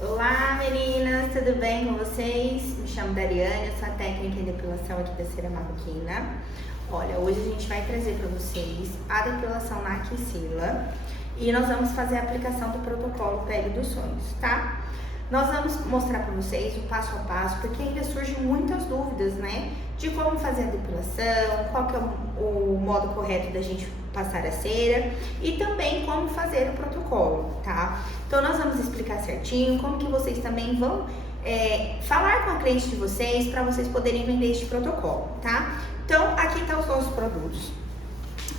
Olá meninas, tudo bem com vocês? Me chamo Dariane, eu sou a técnica em depilação aqui da Cera Marroquina. Olha, hoje a gente vai trazer para vocês a depilação na axila e nós vamos fazer a aplicação do protocolo Pele dos Sonhos, tá? Nós vamos mostrar para vocês o passo a passo, porque ainda surgem muitas dúvidas, né? De como fazer a depilação, qual que é o modo correto da gente passar a cera e também como fazer o protocolo, tá? Então nós vamos explicar certinho como que vocês também vão falar com a cliente de vocês para vocês poderem vender este protocolo, tá? Então aqui tá os nossos produtos.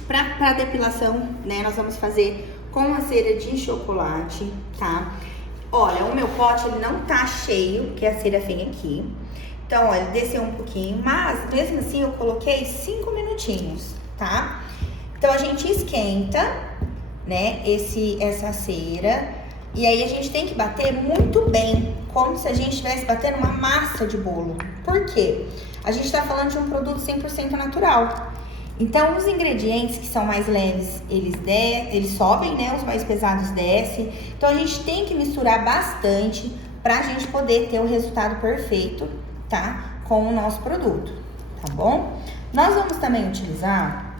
Para depilação, né, nós vamos fazer com a cera de chocolate, tá? Olha, o meu pote ele não tá cheio, que a cera vem aqui. Então, olha, desceu um pouquinho, mas mesmo assim eu coloquei 5 minutinhos, tá? Então a gente esquenta, né, essa cera, e aí a gente tem que bater muito bem, como se a gente estivesse batendo uma massa de bolo. Por quê? A gente tá falando de um produto 100% natural. Então, os ingredientes que são mais leves, eles sobem, né? Os mais pesados descem. Então, a gente tem que misturar bastante pra gente poder ter o resultado perfeito, tá? Com o nosso produto, tá bom? Nós vamos também utilizar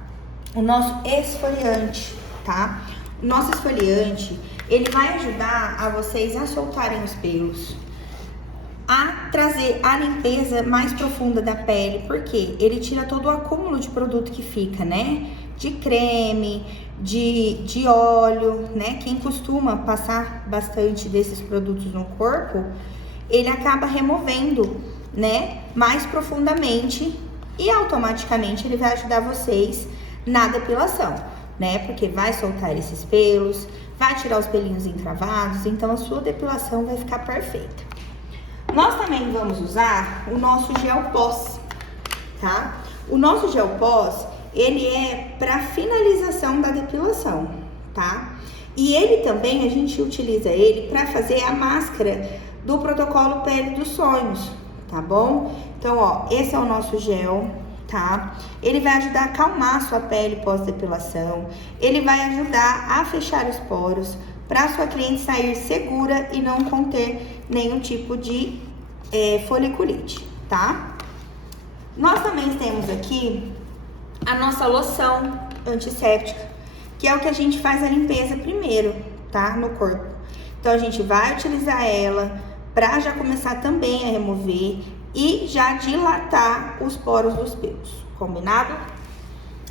o nosso esfoliante, tá? O nosso esfoliante, ele vai ajudar a vocês a soltarem os pelos, a trazer a limpeza mais profunda da pele, porque ele tira todo o acúmulo de produto que fica, né? De creme, de óleo, né? Quem costuma passar bastante desses produtos no corpo, ele acaba removendo, né? Mais profundamente e automaticamente ele vai ajudar vocês na depilação, né? Porque vai soltar esses pelos, vai tirar os pelinhos encravados, então a sua depilação vai ficar perfeita. Nós também vamos usar o nosso gel pós, tá? O nosso gel pós, ele é para finalização da depilação, tá? E ele também, a gente utiliza ele para fazer a máscara do protocolo Pele dos Sonhos, tá bom? Então, ó, esse é o nosso gel, tá? Ele vai ajudar a acalmar a sua pele pós-depilação, ele vai ajudar a fechar os poros, para sua cliente sair segura e não conter nenhum tipo de foliculite, tá? Nós também temos aqui a nossa loção antisséptica, que é o que a gente faz a limpeza primeiro, tá? No corpo. Então, a gente vai utilizar ela para já começar também a remover e já dilatar os poros dos pelos, combinado?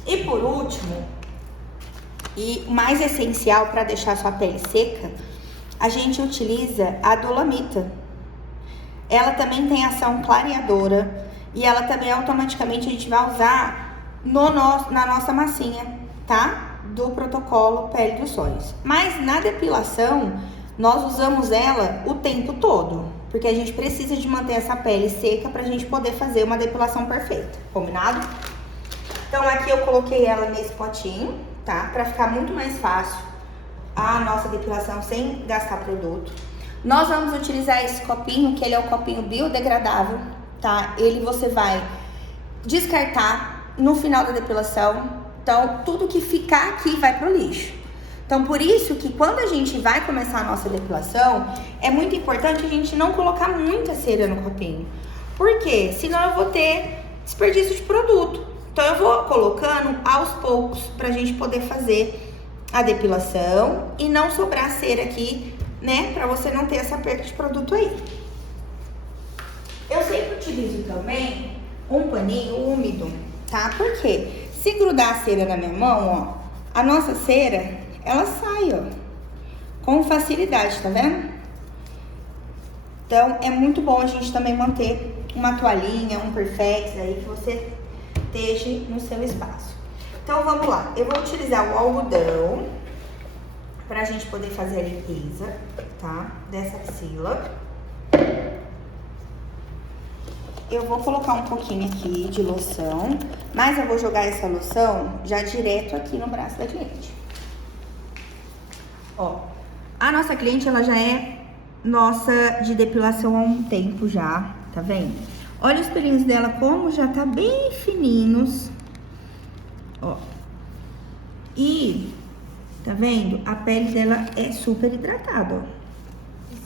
E por último, e mais essencial para deixar sua pele seca, a gente utiliza a dolamita. Ela também tem ação clareadora e ela também automaticamente a gente vai usar na nossa massinha, tá? Do protocolo Pele dos Sonhos. Mas na depilação, nós usamos ela o tempo todo, porque a gente precisa de manter essa pele seca pra gente poder fazer uma depilação perfeita, combinado? Então aqui eu coloquei ela nesse potinho, tá? Pra ficar muito mais fácil a nossa depilação sem gastar produto. Nós vamos utilizar esse copinho, que ele é um copinho biodegradável, tá? Ele você vai descartar no final da depilação. Então, tudo que ficar aqui vai pro lixo. Então, por isso que quando a gente vai começar a nossa depilação, é muito importante a gente não colocar muita cera no copinho. Por quê? Senão eu vou ter desperdício de produto. Então, eu vou colocando aos poucos pra gente poder fazer a depilação e não sobrar cera aqui, né? Pra você não ter essa perda de produto aí. Eu sempre utilizo também um paninho úmido, tá? Por quê? Se grudar a cera na minha mão, ó, a nossa cera, ela sai, ó, com facilidade, tá vendo? Então, é muito bom a gente também manter uma toalhinha, um Perfex aí que você esteja no seu espaço. Então, vamos lá. Eu vou utilizar o algodão pra gente poder fazer a limpeza, tá? Dessa axila. Eu vou colocar um pouquinho aqui de loção, mas eu vou jogar essa loção já direto aqui no braço da cliente. Ó, a nossa cliente, ela já é nossa de depilação há um tempo já, tá vendo? Olha os pelinhos dela como já tá bem fininhos, ó. E, tá vendo? A pele dela é super hidratada, ó.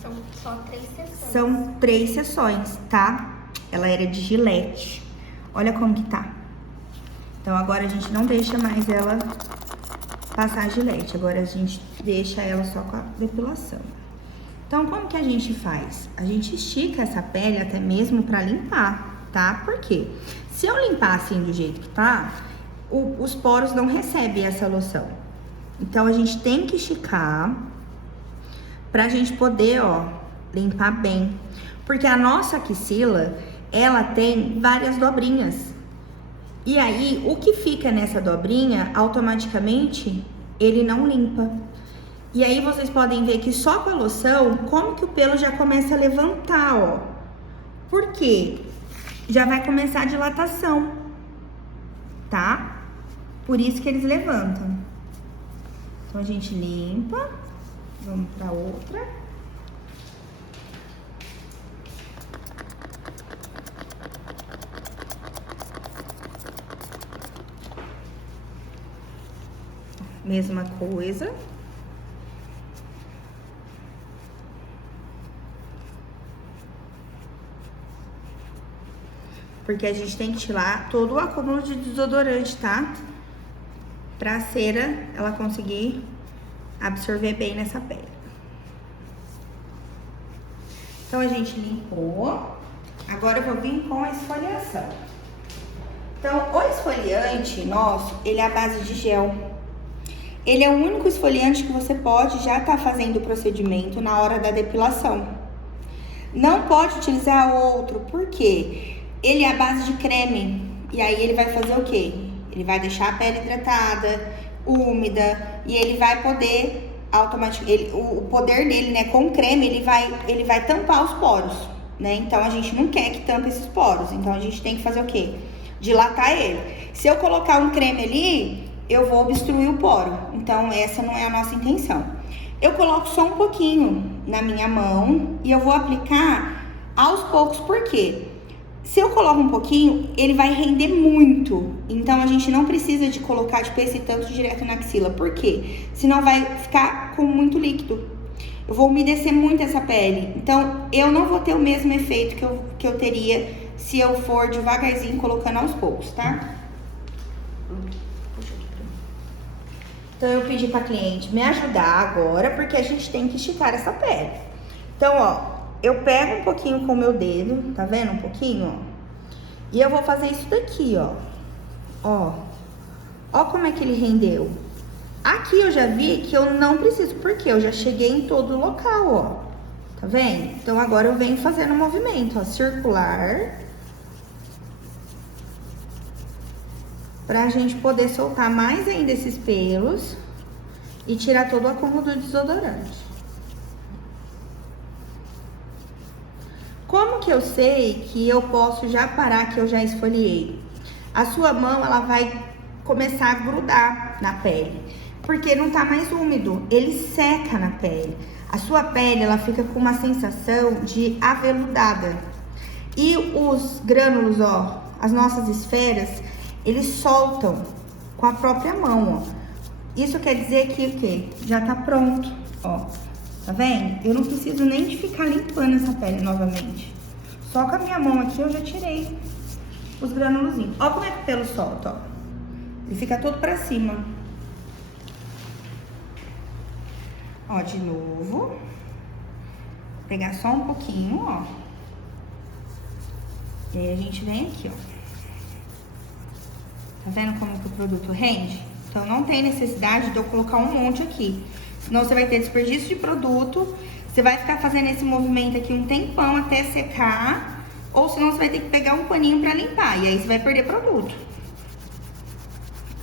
São só 3 sessões. São 3 sessões, tá? Ela era de Gillette. Olha como que tá. Então, agora a gente não deixa mais ela passar a Gillette. Agora a gente deixa ela só com a depilação. Então, como que a gente faz? A gente estica essa pele até mesmo pra limpar, tá? Por quê? Se eu limpar assim do jeito que tá, os poros não recebem essa loção. Então, a gente tem que esticar pra gente poder, ó, limpar bem. Porque a nossa axila, ela tem várias dobrinhas. E aí, o que fica nessa dobrinha, automaticamente, ele não limpa. E aí, vocês podem ver que só com a loção, como que o pelo já começa a levantar, ó. Por quê? Já vai começar a dilatação, tá? Por isso que eles levantam. Então, a gente limpa. Vamos pra outra. Mesma coisa. Porque a gente tem que tirar todo o acúmulo de desodorante, tá? Pra cera ela conseguir absorver bem nessa pele. Então, a gente limpou. Agora eu vou vir com a esfoliação. Então, o esfoliante nosso, ele é a base de gel. Ele é o único esfoliante que você pode já estar fazendo o procedimento na hora da depilação. Não pode utilizar outro, por quê? Ele é a base de creme. E aí, ele vai fazer o quê? Ele vai deixar a pele hidratada, úmida, e ele vai poder automaticamente, o poder dele, né, com o creme, ele vai tampar os poros, né? Então a gente não quer que tampe esses poros, então a gente tem que fazer o quê? Dilatar ele. Se eu colocar um creme ali, eu vou obstruir o poro, então essa não é a nossa intenção. Eu coloco só um pouquinho na minha mão e eu vou aplicar aos poucos, por quê? Se eu coloco um pouquinho, ele vai render muito. Então, a gente não precisa de colocar, tipo, esse tanto direto na axila. Por quê? Senão vai ficar com muito líquido. Eu vou umedecer muito essa pele. Então, eu não vou ter o mesmo efeito que eu teria se eu for devagarzinho colocando aos poucos, tá? Então, eu pedi pra cliente me ajudar agora, porque a gente tem que esticar essa pele. Então, ó, eu pego um pouquinho com o meu dedo, tá vendo? Um pouquinho, ó. E eu vou fazer isso daqui, ó. Ó. Ó como é que ele rendeu. Aqui eu já vi que eu não preciso, porque eu já cheguei em todo o local, ó. Tá vendo? Então, agora eu venho fazendo o movimento, ó, circular. Pra gente poder soltar mais ainda esses pelos e tirar todo o acúmulo do desodorante. Como que eu sei que eu posso já parar, que eu já esfoliei? A sua mão, ela vai começar a grudar na pele, porque não tá mais úmido, ele seca na pele. A sua pele, ela fica com uma sensação de aveludada. E os grânulos, ó, as nossas esferas, eles soltam com a própria mão, ó. Isso quer dizer que o quê? Já tá pronto, ó. Tá vendo? Eu não preciso nem de ficar limpando essa pele novamente. Só com a minha mão aqui eu já tirei os granulozinhos. Ó como é que o pelo solta, ó. Ele fica todo pra cima. Ó, de novo. Vou pegar só um pouquinho, ó. E aí a gente vem aqui, ó. Tá vendo como que o produto rende? Então não tem necessidade de eu colocar um monte aqui. Senão você vai ter desperdício de produto, você vai ficar fazendo esse movimento aqui um tempão até secar, ou senão você vai ter que pegar um paninho pra limpar, e aí você vai perder produto.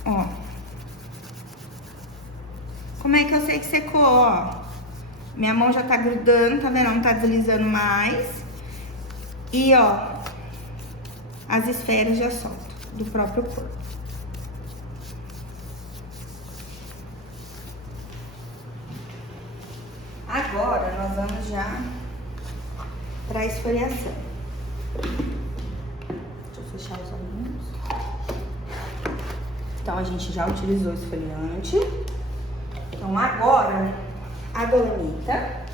Ó. Como é que eu sei que secou, ó? Minha mão já tá grudando, tá vendo? Não tá deslizando mais. E, ó, as esferas já soltam do próprio corpo. Agora, nós vamos já para a esfoliação. Deixa eu fechar os olhinhos. Então, a gente já utilizou o esfoliante. Então, agora, a dolomita.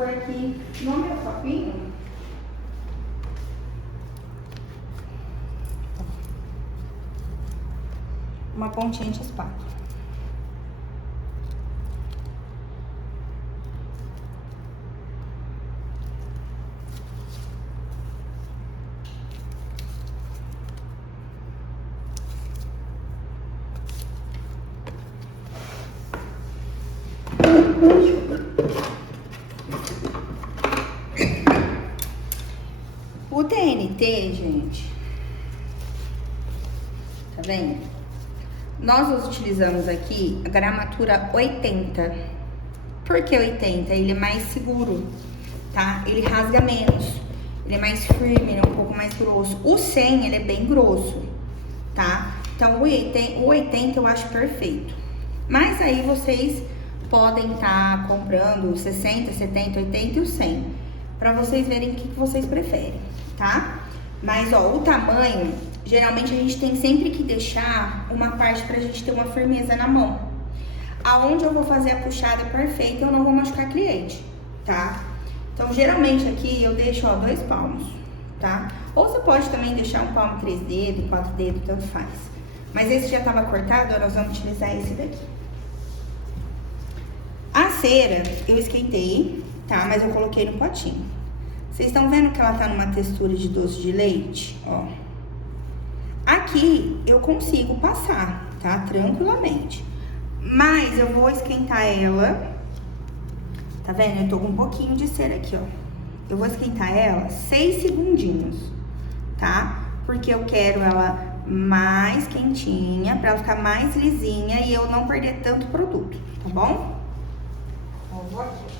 pôr aqui no meu copinho. Uma pontinha de espátula. O TNT, gente, tá vendo? Nós utilizamos aqui a gramatura 80. Por que 80? Ele é mais seguro, tá? Ele rasga menos, ele é mais firme, ele é um pouco mais grosso. O 100, ele é bem grosso, tá? Então, o 80 eu acho perfeito. Mas aí vocês podem estar comprando 60, 70, 80 e o 100, pra vocês verem o que vocês preferem, tá? Mas, ó, o tamanho, geralmente a gente tem sempre que deixar uma parte pra gente ter uma firmeza na mão. Aonde eu vou fazer a puxada perfeita, eu não vou machucar cliente, tá? Então, geralmente aqui eu deixo, ó, 2 palmos, tá? Ou você pode também deixar um palmo, 3 dedos, 4 dedos, tanto faz. Mas esse já tava cortado, nós vamos utilizar esse daqui. A cera eu esquentei, tá? Mas eu coloquei no potinho. Vocês estão vendo que ela tá numa textura de doce de leite, ó. Aqui eu consigo passar, tá? Tranquilamente. Mas eu vou esquentar ela. Tá vendo? Eu tô com um pouquinho de cera aqui, ó. Eu vou esquentar ela 6 segundinhos, tá? Porque eu quero ela mais quentinha, pra ela ficar mais lisinha e eu não perder tanto produto, tá bom? Então, vou aqui.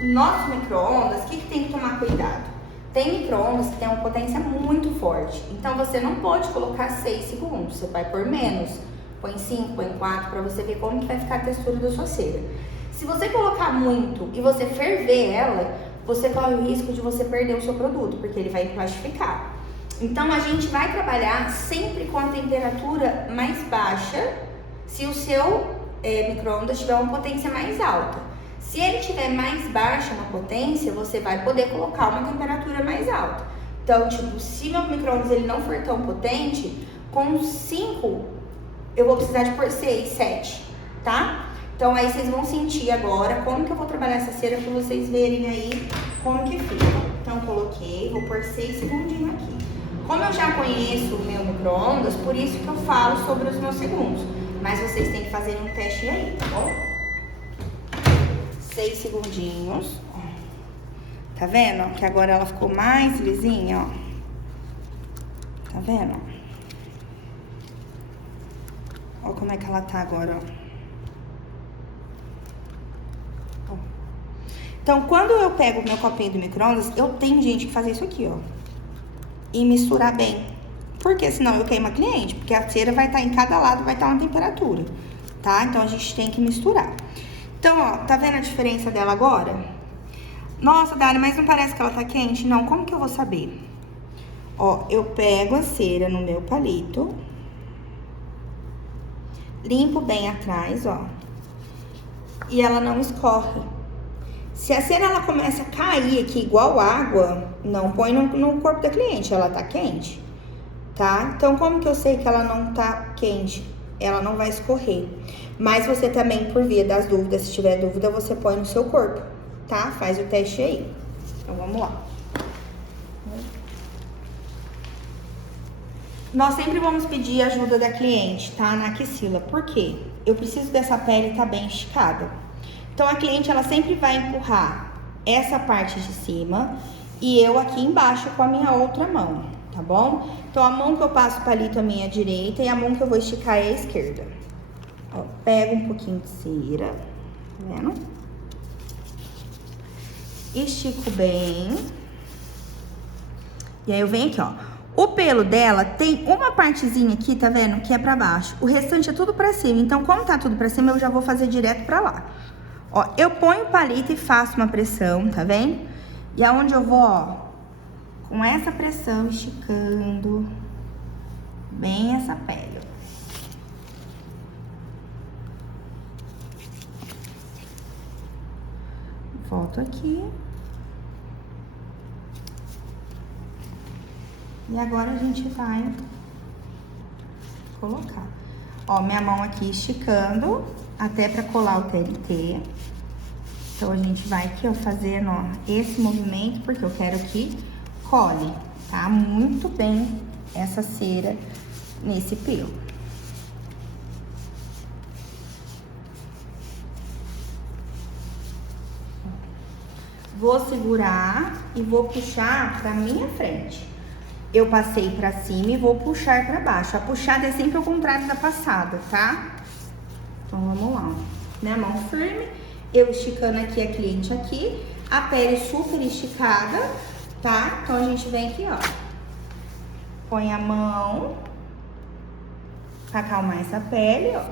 Nosso micro-ondas, o que tem que tomar cuidado? Tem micro-ondas que tem uma potência muito forte, então você não pode colocar 6 segundos, você vai por menos. Põe 5, põe 4, pra você ver como que vai ficar a textura da sua cera. Se você colocar muito e você ferver ela, você corre o risco de você perder o seu produto, porque ele vai plastificar. Então, a gente vai trabalhar sempre com a temperatura mais baixa, se o seu micro-ondas tiver uma potência mais alta. Se ele tiver mais baixa na potência, você vai poder colocar uma temperatura mais alta. Então, tipo, se meu micro-ondas ele não for tão potente, com 5, eu vou precisar de pôr 6, 7, tá? Então, aí vocês vão sentir agora como que eu vou trabalhar essa cera pra vocês verem aí como que fica. Então, coloquei, vou pôr 6 segundinhos aqui. Como eu já conheço o meu micro-ondas, por isso que eu falo sobre os meus segundos. Mas vocês têm que fazer um teste aí, tá bom? 6 segundinhos. Tá vendo? Que agora ela ficou mais lisinha, ó. Tá vendo? Ó como é que ela tá agora, ó. Então, quando eu pego o meu copinho do micro-ondas, eu tenho gente que faz isso aqui, ó. E misturar bem. Porque senão eu queimo a cliente. Porque a cera vai estar em cada lado, vai estar uma temperatura, tá? Então, a gente tem que misturar. Então, ó, tá vendo a diferença dela agora? Nossa, Dani, mas não parece que ela tá quente? Não, como que eu vou saber? Ó, eu pego a cera no meu palito. Limpo bem atrás, ó. E ela não escorre. Se a cera, ela começa a cair aqui igual água, não põe no corpo da cliente, ela tá quente, tá? Então, como que eu sei que ela não tá quente? Ela não vai escorrer. Mas você também, por via das dúvidas, se tiver dúvida, você põe no seu corpo, tá? Faz o teste aí. Então, vamos lá. Nós sempre vamos pedir ajuda da cliente, tá? Na axila. Por quê? Eu preciso dessa pele tá bem esticada. Então, a cliente, ela sempre vai empurrar essa parte de cima e eu aqui embaixo com a minha outra mão, tá bom? Então, a mão que eu passo o palito é a minha direita e a mão que eu vou esticar é a esquerda. Ó, pego um pouquinho de cera, tá vendo? Estico bem. E aí, eu venho aqui, ó. O pelo dela tem uma partezinha aqui, tá vendo? Que é pra baixo. O restante é tudo pra cima. Então, como tá tudo pra cima, eu já vou fazer direto pra lá. Ó, eu ponho o palito e faço uma pressão, tá vendo? E aonde eu vou, ó, com essa pressão, esticando bem essa pele, ó. Volto aqui. E agora a gente vai colocar. Ó, minha mão aqui esticando até pra colar o TNT. Então, a gente vai aqui, ó, fazendo, ó, esse movimento, porque eu quero que cole, tá? Muito bem essa cera nesse pelo. Vou segurar e vou puxar pra minha frente. Eu passei pra cima e vou puxar pra baixo. A puxada é sempre ao contrário da passada, tá? Então, vamos lá, ó. Minha mão firme, eu esticando aqui, a cliente aqui. A pele super esticada, tá? Então, a gente vem aqui, ó. Põe a mão pra acalmar essa pele, ó.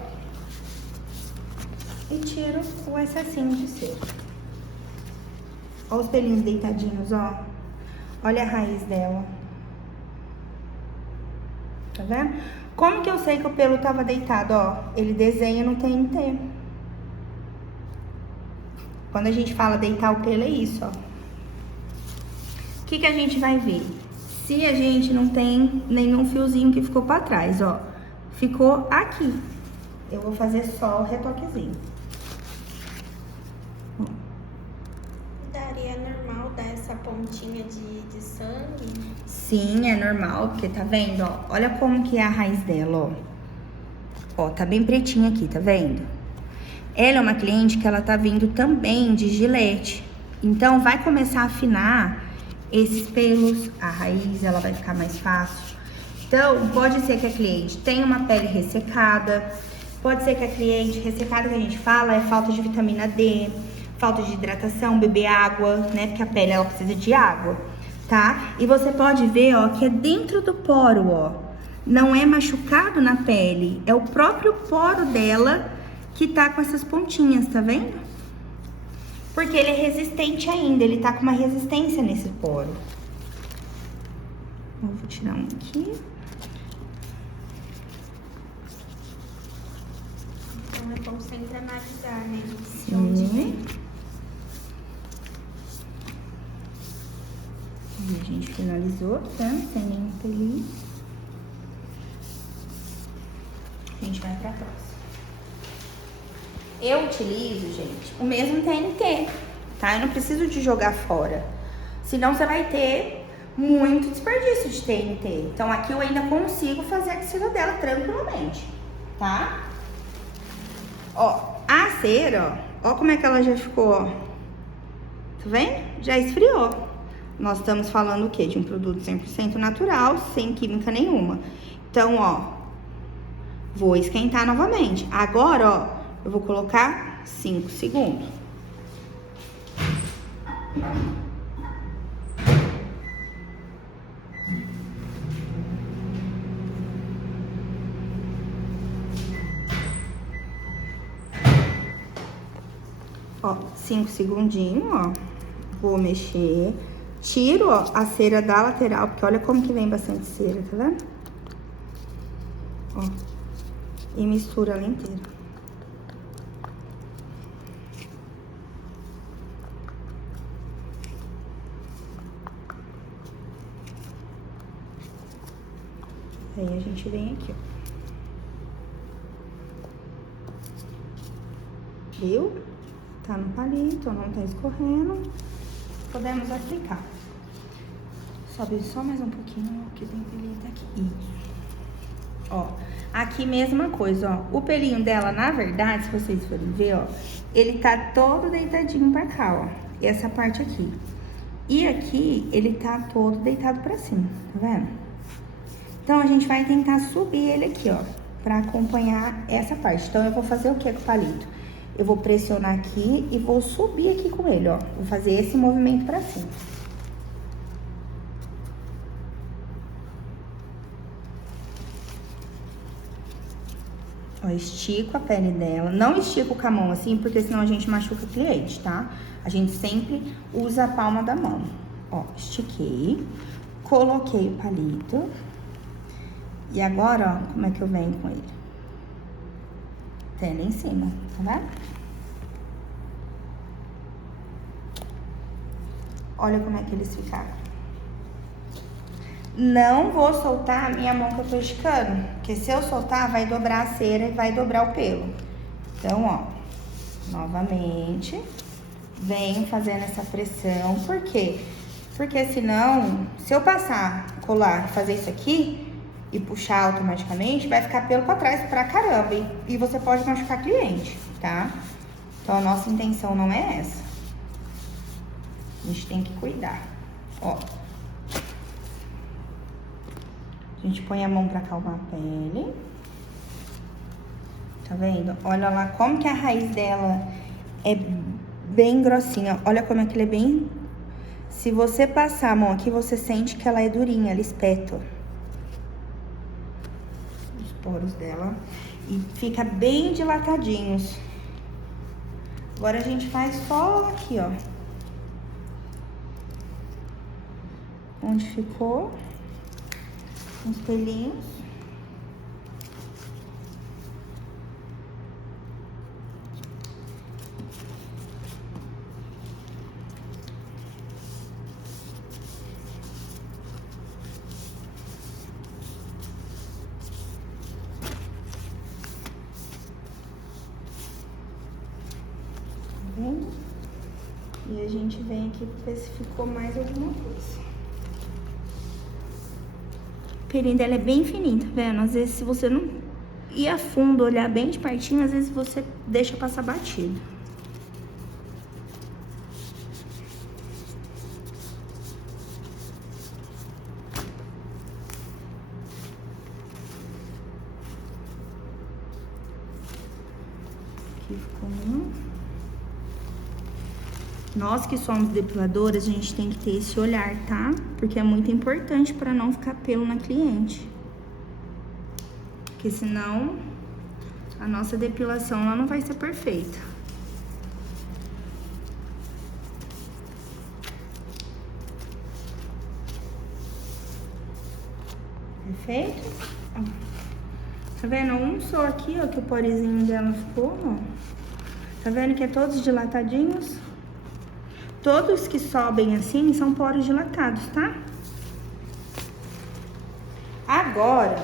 E tiro o excessinho de cera. Ó os pelinhos deitadinhos, ó. Olha a raiz dela. Tá vendo? Como que eu sei que o pelo tava deitado, ó? Ele desenha no TNT. Quando a gente fala deitar o pelo, é isso, ó. O que que a gente vai ver? Se a gente não tem nenhum fiozinho que ficou pra trás, ó. Ficou aqui. Eu vou fazer só o retoquezinho. Daria normal dar essa pontinha de sangue? Sim, é normal, porque tá vendo, ó? Olha como que é a raiz dela, ó. Ó, tá bem pretinha aqui, tá vendo? Ela é uma cliente que ela tá vindo também de Gillette. Então, vai começar a afinar esses pelos, a raiz, ela vai ficar mais fácil. Então, pode ser que a cliente tenha uma pele ressecada, pode ser que a cliente ressecada que a gente fala é falta de vitamina D, falta de hidratação, beber água, né? Porque a pele, ela precisa de água, tá? E você pode ver, ó, que é dentro do poro, ó. Não é machucado na pele, é o próprio poro dela que tá com essas pontinhas, tá vendo? Porque ele é resistente ainda, ele tá com uma resistência nesse poro. Eu vou tirar um aqui. Então é bom sempre analisar, né? Sim. E a gente finalizou, tá? Sem nenhum pelinho. A gente vai pra próxima. Eu utilizo, gente, o mesmo TNT, tá? Eu não preciso de jogar fora. Senão você vai ter muito desperdício de TNT. Então aqui eu ainda consigo fazer a axila dela tranquilamente, tá? Ó, a cera, ó como é que ela já ficou, ó. Tá vendo? Já esfriou. Nós estamos falando o quê? De um produto 100% natural, sem química nenhuma. Então, ó, vou esquentar novamente. Agora, ó, eu vou colocar 5 segundos. Ó, 5 segundinhos, ó. Vou mexer. Tiro, ó, a cera da lateral, porque olha como que vem bastante cera, tá vendo? Ó. E mistura ela inteira. Aí a gente vem aqui, ó. Viu? Tá no palito, não tá escorrendo. Podemos aplicar. Sobe só mais um pouquinho, que tem pelito aqui. Isso. Ó, aqui mesma coisa, ó. O pelinho dela, na verdade, se vocês forem ver, ó, ele tá todo deitadinho pra cá, ó. Essa parte aqui. E aqui, ele tá todo deitado pra cima, tá vendo? Então, a gente vai tentar subir ele aqui, ó, pra acompanhar essa parte. Então, eu vou fazer o que com o palito? Eu vou pressionar aqui e vou subir aqui com ele, ó. Vou fazer esse movimento pra cima. Ó, estico a pele dela. Não estico com a mão assim, porque senão a gente machuca o cliente, tá? A gente sempre usa a palma da mão. Ó, estiquei. Coloquei o palito. E agora, ó, como é que eu venho com ele? Até lá em cima, tá vendo? olha como é que eles ficaram. Não vou soltar a minha mão que eu tô esticando, porque se eu soltar, vai dobrar a cera e vai dobrar o pelo. Então, ó, novamente, venho fazendo essa pressão. Por quê? Porque senão, se eu passar, colar e fazer isso aqui e puxar automaticamente, vai ficar pelo pra trás pra caramba. E você pode machucar cliente, tá? Então, a nossa intenção não é essa. A gente tem que cuidar. Ó. A gente põe a mão pra acalmar a pele. Tá vendo? Olha lá como que a raiz dela é bem grossinha. Olha como é que ela é bem... Se você passar a mão aqui, você sente que ela é durinha, ela espeta. Os poros dela. E fica bem dilatadinhos. Agora a gente faz só aqui, ó. Onde ficou uns pelinhos. Tá vendo? E a gente vem aqui pra ver se ficou mais alguma coisa. O pelinho dela é bem fininho, tá vendo? Às vezes, se você não ir a fundo, olhar bem de pertinho, às vezes você deixa passar batido. Aqui ficou um. Nós que somos depiladoras, a gente tem que ter esse olhar, tá? Porque é muito importante pra não ficar pelo na cliente. Porque senão a nossa depilação ela não vai ser perfeita. Perfeito? Ó. Tá vendo? Um só aqui, ó, que o porezinho dela ficou, ó. Tá vendo que é todos dilatadinhos? Todos que sobem assim são poros dilatados, tá? Agora,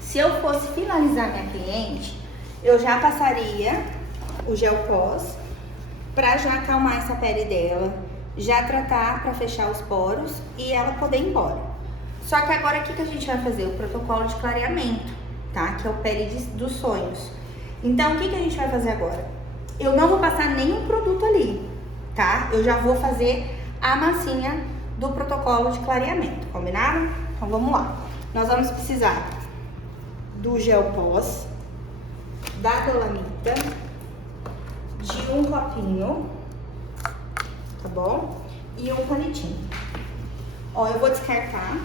se eu fosse finalizar minha cliente, eu já passaria o gel pós pra já acalmar essa pele dela, já tratar pra fechar os poros e ela poder ir embora. Só que agora o que a gente vai fazer? O protocolo de clareamento, tá? Que é o pele dos sonhos. Então, o que a gente vai fazer agora? Eu não vou passar nenhum produto ali, tá? Eu já vou fazer a massinha do protocolo de clareamento, combinado? Então, vamos lá. Nós vamos precisar do gel pós, da dolamita, de um copinho, tá bom? E um palitinho. Ó, eu vou descartar,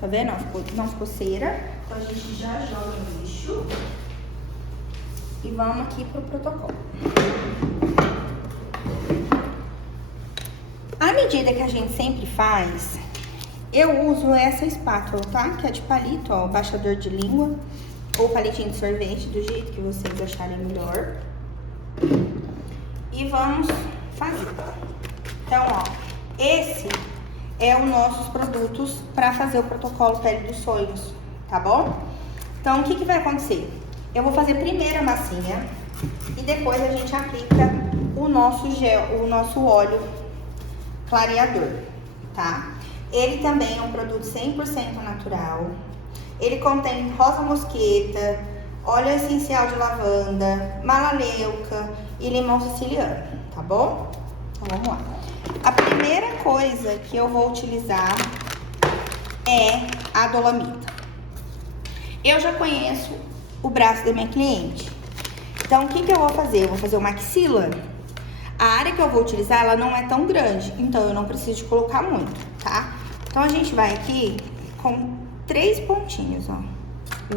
tá vendo? Ó, não ficou cera, então a gente já joga no lixo. E vamos aqui pro protocolo. À medida que a gente sempre faz, eu uso essa espátula, tá? Que é de palito, ó, baixador de língua ou palitinho de sorvete, do jeito que vocês acharem melhor. E vamos fazer. Então, ó, esse é os nossos produtos para fazer o protocolo Pele dos Sonhos, tá bom? Então, o que vai acontecer? Eu vou fazer primeiro a massinha e depois a gente aplica o nosso gel, o nosso óleo clareador, tá? Ele também é um produto 100% natural. Ele contém rosa mosqueta, óleo essencial de lavanda, malaleuca e limão siciliano, tá bom? Então, vamos lá. A primeira coisa que eu vou utilizar é a dolamita. Eu já conheço o braço da minha cliente. Então, o que eu vou fazer? Eu vou fazer uma axila. A área que eu vou utilizar, ela não é tão grande, então eu não preciso de colocar muito, tá? Então, a gente vai aqui com 3 pontinhos, ó.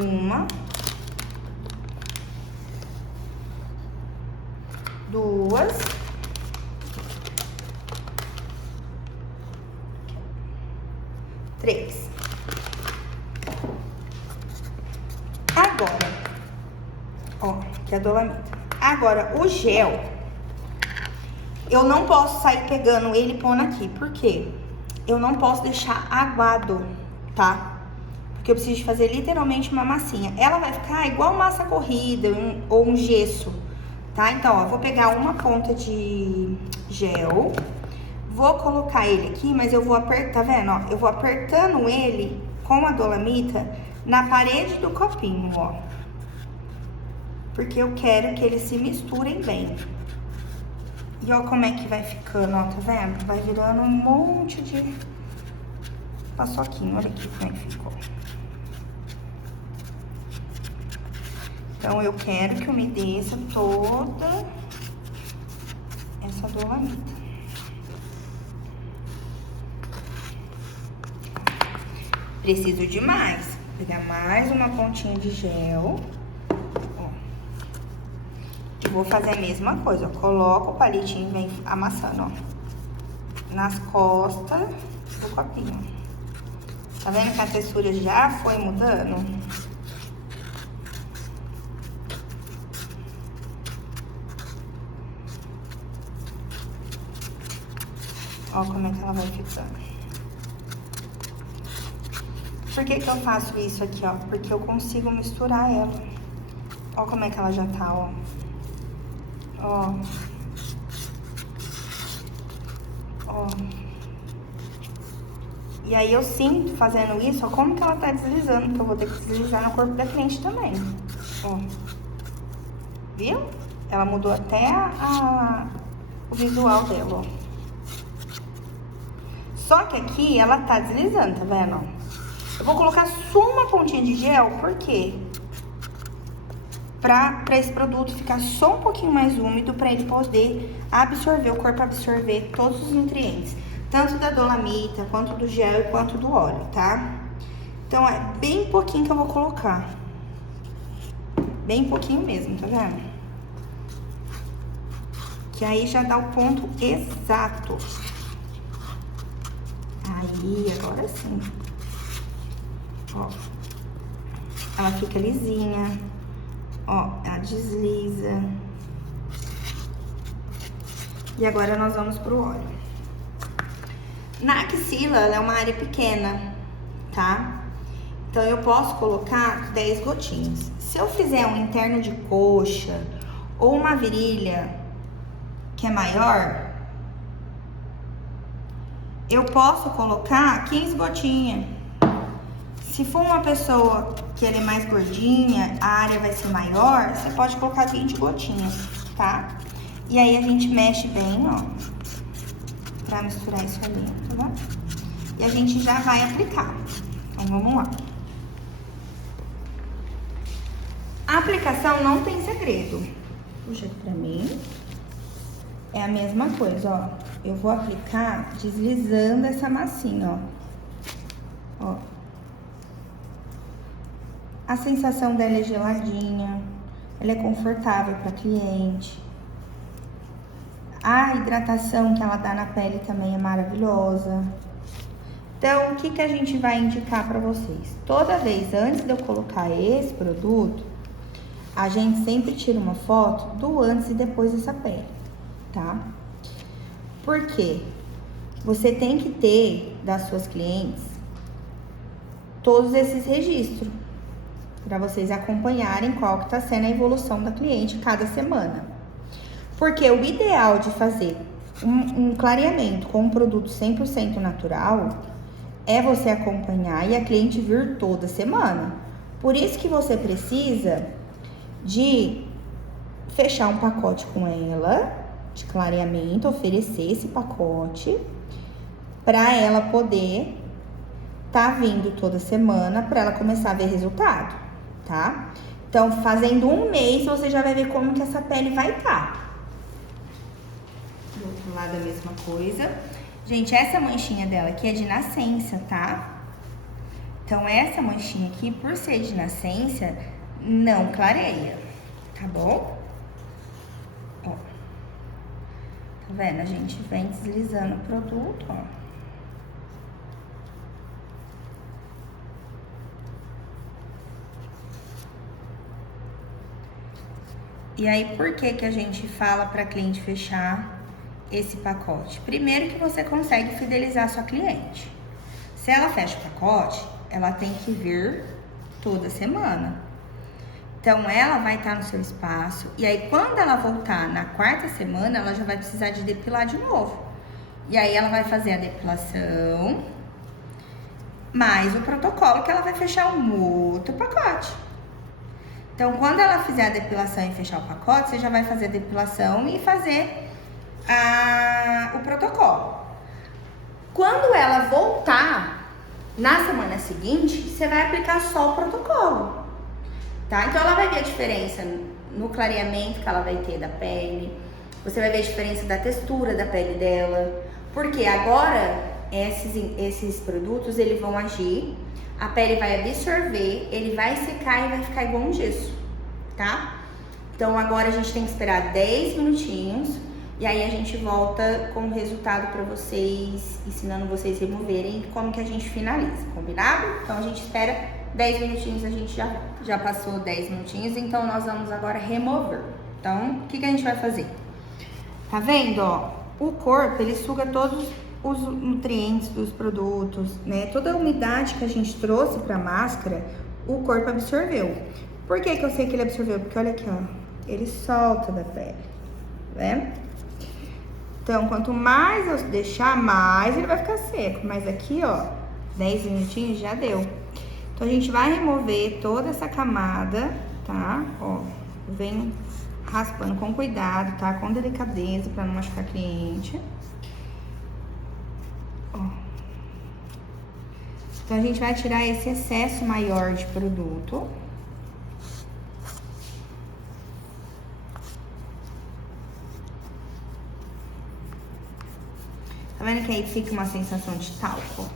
1, 2, 3. Agora, ó, que é a dolamita. Agora, o gel, Eu não posso sair pegando ele e pondo aqui. Por quê? Eu não posso deixar aguado, tá? Porque eu preciso fazer literalmente uma massinha. Ela vai ficar igual massa corrida ou um gesso, tá? Então, ó, eu vou pegar uma ponta de gel, vou colocar ele aqui, mas eu vou apertar, tá vendo, ó? Eu vou apertando ele com a Dolomita na parede do copinho, ó. Porque eu quero que eles se misturem bem. E ó como é que vai ficando, ó, tá vendo? Vai virando um monte de paçoquinho, olha aqui como é que ficou. Então, eu quero que umedeça toda essa Dolomita. Preciso de mais. Vou pegar mais uma pontinha de gel. Ó. E vou fazer a mesma coisa, ó. Coloco o palitinho e vem amassando, ó. Nas costas do copinho. Tá vendo que a textura já foi mudando? Ó como é que ela vai ficando. Por que que eu faço isso aqui, ó? Porque eu consigo misturar ela. Ó como é que ela já tá, ó. Ó. Ó. E aí eu sinto fazendo isso, ó, como que ela tá deslizando, porque eu vou ter que deslizar no corpo da cliente também. Ó. Viu? Ela mudou até o visual dela, ó. Só que aqui ela tá deslizando, tá vendo? Eu vou colocar só uma pontinha de gel, por quê? Pra esse produto ficar só um pouquinho mais úmido, pra ele poder absorver, o corpo absorver todos os nutrientes. Tanto da Dolomita, quanto do gel e quanto do óleo, tá? Então, é bem pouquinho que eu vou colocar. Bem pouquinho mesmo, tá vendo? Que aí já dá o ponto exato. Aí, agora sim. Ó. Ela fica lisinha. Ó, ela desliza. E agora nós vamos pro óleo. Na axila, ela é uma área pequena, tá? Então, eu posso colocar 10 gotinhas. Se eu fizer um interno de coxa ou uma virilha que é maior, eu posso colocar 15 gotinhas. Se for uma pessoa que ela é mais gordinha, a área vai ser maior, você pode colocar 20 gotinhas, tá? E aí a gente mexe bem, ó, pra misturar isso ali, tá bom? E a gente já vai aplicar. Então, vamos lá. A aplicação não tem segredo. Puxa aqui pra mim. É a mesma coisa, ó. Eu vou aplicar deslizando essa massinha, ó. Ó. A sensação dela é geladinha, ela é confortável para cliente. A hidratação que ela dá na pele também é maravilhosa. Então, o que que a gente vai indicar para vocês? Toda vez antes de eu colocar esse produto, a gente sempre tira uma foto do antes e depois dessa pele, tá? Por quê? Você tem que ter das suas clientes todos esses registros para vocês acompanharem qual que tá sendo a evolução da cliente cada semana. Porque o ideal de fazer um clareamento com um produto 100% natural é você acompanhar e a cliente vir toda semana. Por isso que você precisa de fechar um pacote com ela de clareamento, oferecer esse pacote para ela poder tá vindo toda semana para ela começar a ver resultado, tá? Então, fazendo um mês, você já vai ver como que essa pele vai estar. Do outro lado, a mesma coisa. Gente, essa manchinha dela aqui é de nascença, tá? Então, essa manchinha aqui, por ser de nascença, não clareia, tá bom? Ó. Tá vendo? A gente vem deslizando o produto, ó. E aí, por que que a gente fala pra cliente fechar esse pacote? Primeiro que você consegue fidelizar sua cliente. Se ela fecha o pacote, ela tem que vir toda semana. Então, ela vai estar no seu espaço. E aí, quando ela voltar na quarta semana, ela já vai precisar de depilar de novo. E aí, ela vai fazer a depilação, mais o protocolo que ela vai fechar um outro pacote. Então, quando ela fizer a depilação e fechar o pacote, você já vai fazer a depilação e fazer o protocolo. Quando ela voltar na semana seguinte, você vai aplicar só o protocolo, tá? Então, ela vai ver a diferença no clareamento que ela vai ter da pele, você vai ver a diferença da textura da pele dela, porque agora esses produtos, eles vão agir, a pele vai absorver, ele vai secar e vai ficar igual um gesso, tá? Então, agora a gente tem que esperar 10 minutinhos e aí a gente volta com o resultado pra vocês, ensinando vocês a removerem como que a gente finaliza, combinado? Então, a gente espera 10 minutinhos, a gente já passou 10 minutinhos, então nós vamos agora remover. Então, o que a gente vai fazer? Tá vendo, ó? O corpo, ele suga todos os nutrientes dos produtos, né? Toda a umidade que a gente trouxe pra máscara, o corpo absorveu. Por que eu sei que ele absorveu? Porque olha aqui, ó, ele solta da pele, né? Então, quanto mais eu deixar, mais ele vai ficar seco. Mas aqui, ó, 10 minutinhos já deu. Então, a gente vai remover toda essa camada, tá? Ó, vem raspando com cuidado, tá? Com delicadeza, pra não machucar a cliente. Ó. Então, a gente vai tirar esse excesso maior de produto. Tá vendo que aí fica uma sensação de talco?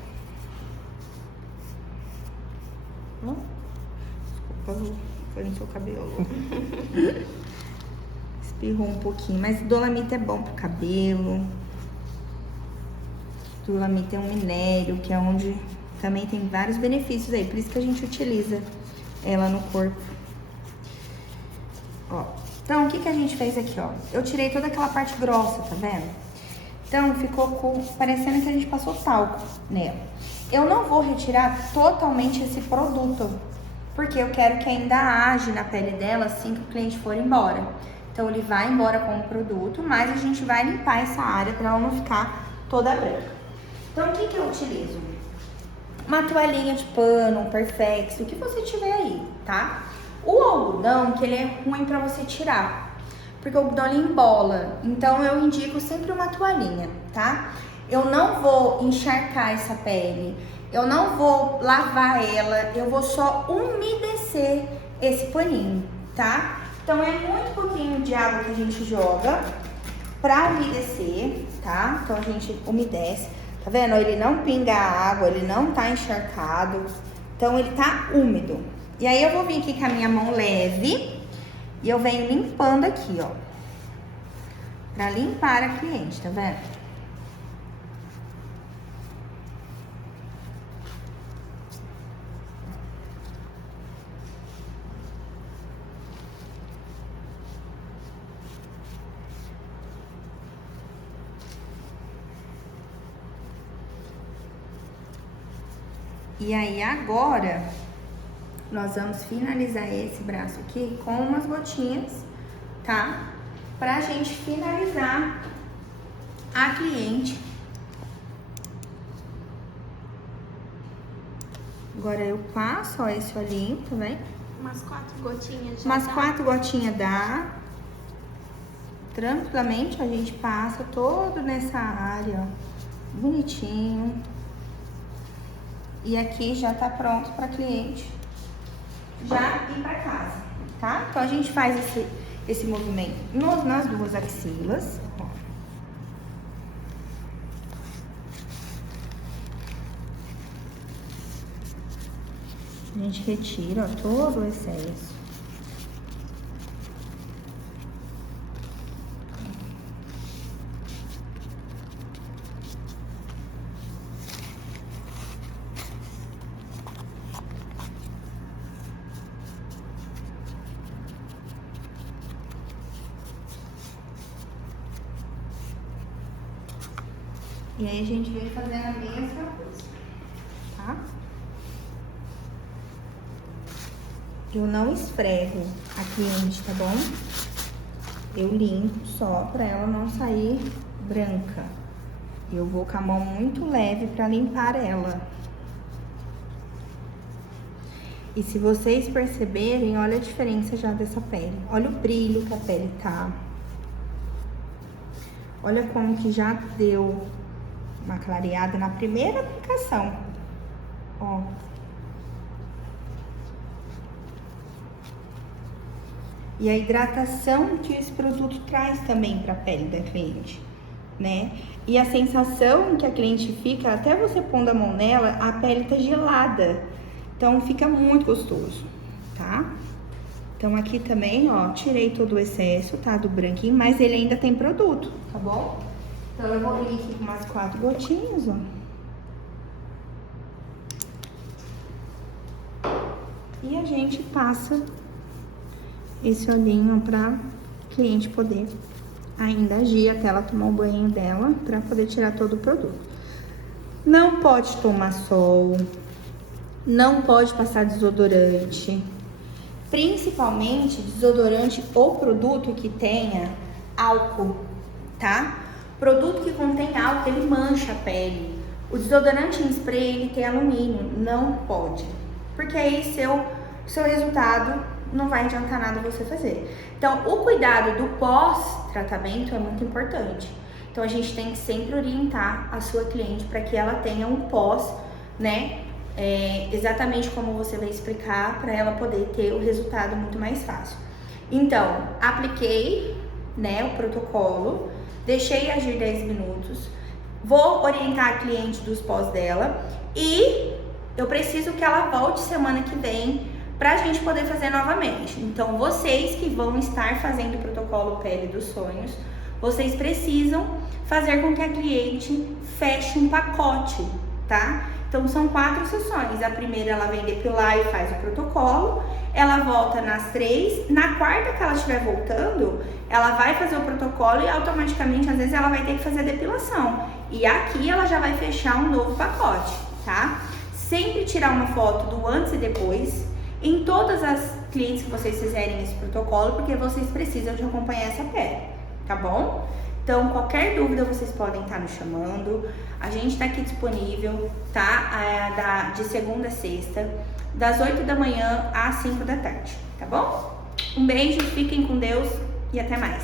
Desculpa, foi no seu cabelo. Espirrou um pouquinho, mas Dolomita é bom pro cabelo. Dolomita é um minério, que é onde também tem vários benefícios aí, por isso que a gente utiliza ela no corpo. Ó, então, o que a gente fez aqui, ó? Eu tirei toda aquela parte grossa, tá vendo? Então, ficou parecendo que a gente passou talco nela. Eu não vou retirar totalmente esse produto, porque eu quero que ainda age na pele dela assim que o cliente for embora. Então, ele vai embora com o produto, mas a gente vai limpar essa área para ela não ficar toda branca. Então, o que eu utilizo? Uma toalhinha de pano, um Perfex, o que você tiver aí, tá? O algodão, que ele é ruim para você tirar, porque o algodão ele embola. Então, eu indico sempre uma toalhinha, tá? Eu não vou encharcar essa pele, eu não vou lavar ela, eu vou só umedecer esse paninho, tá? Então, é muito pouquinho de água que a gente joga pra umedecer, tá? Então, a gente umedece. Tá vendo? Ele não pinga a água, ele não tá encharcado. Então, ele tá úmido. E aí, eu vou vir aqui com a minha mão leve e eu venho limpando aqui, ó. Pra limpar a cliente, tá vendo? E aí, agora, nós vamos finalizar esse braço aqui com umas gotinhas, tá? Pra gente finalizar a cliente. Agora eu passo, ó, esse olhinho, tá vendo? Umas 4 gotinhas já Umas dá. 4 gotinhas dá. Tranquilamente, a gente passa todo nessa área, ó, bonitinho. E aqui já tá pronto pra cliente já ir pra casa, tá? Então, a gente faz esse movimento nas duas axilas, ó. A gente retira, ó, todo o excesso. E aí a gente vem fazendo a mesma coisa, tá? Eu não esfrego a cliente, tá bom? Eu limpo só pra ela não sair branca. Eu vou com a mão muito leve pra limpar ela. E se vocês perceberem, olha a diferença já dessa pele. Olha o brilho que a pele tá. Olha como que já deu uma clareada na primeira aplicação. Ó. E a hidratação que esse produto traz também para a pele da cliente, né? E a sensação que a cliente fica, até você pondo a mão nela, a pele tá gelada. Então fica muito gostoso, tá? Então aqui também, ó, tirei todo o excesso, tá? Do branquinho, mas ele ainda tem produto, tá bom? Então eu vou vir aqui com umas 4 gotinhas, ó. E a gente passa esse olhinho pra cliente poder ainda agir até ela tomar o banho dela, pra poder tirar todo o produto. Não pode tomar sol, não pode passar desodorante, principalmente desodorante ou produto que tenha álcool, tá? Produto que contém álcool, ele mancha a pele. O desodorante em spray, ele tem alumínio, não pode, porque aí seu resultado não vai adiantar nada você fazer. Então, o cuidado do pós-tratamento é muito importante. Então, a gente tem que sempre orientar a sua cliente para que ela tenha um pós, né? Exatamente como você vai explicar, para ela poder ter o resultado muito mais fácil. Então, apliquei, né, o protocolo, deixei agir 10 minutos, vou orientar a cliente dos pós dela e eu preciso que ela volte semana que vem pra gente poder fazer novamente. Então, vocês que vão estar fazendo o protocolo Pele dos Sonhos, vocês precisam fazer com que a cliente feche um pacote, tá? Então, são 4 sessões. A primeira, ela vem depilar e faz o protocolo. Ela volta nas 3. Na quarta que ela estiver voltando, ela vai fazer o protocolo e automaticamente, às vezes, ela vai ter que fazer a depilação. E aqui, ela já vai fechar um novo pacote, tá? Sempre tirar uma foto do antes e depois em todas as clientes que vocês fizerem esse protocolo, porque vocês precisam de acompanhar essa pele, tá bom? Então, qualquer dúvida vocês podem estar nos chamando. A gente tá aqui disponível, tá? De segunda a sexta, das 8 da manhã às 5 da tarde, tá bom? Um beijo, fiquem com Deus e até mais.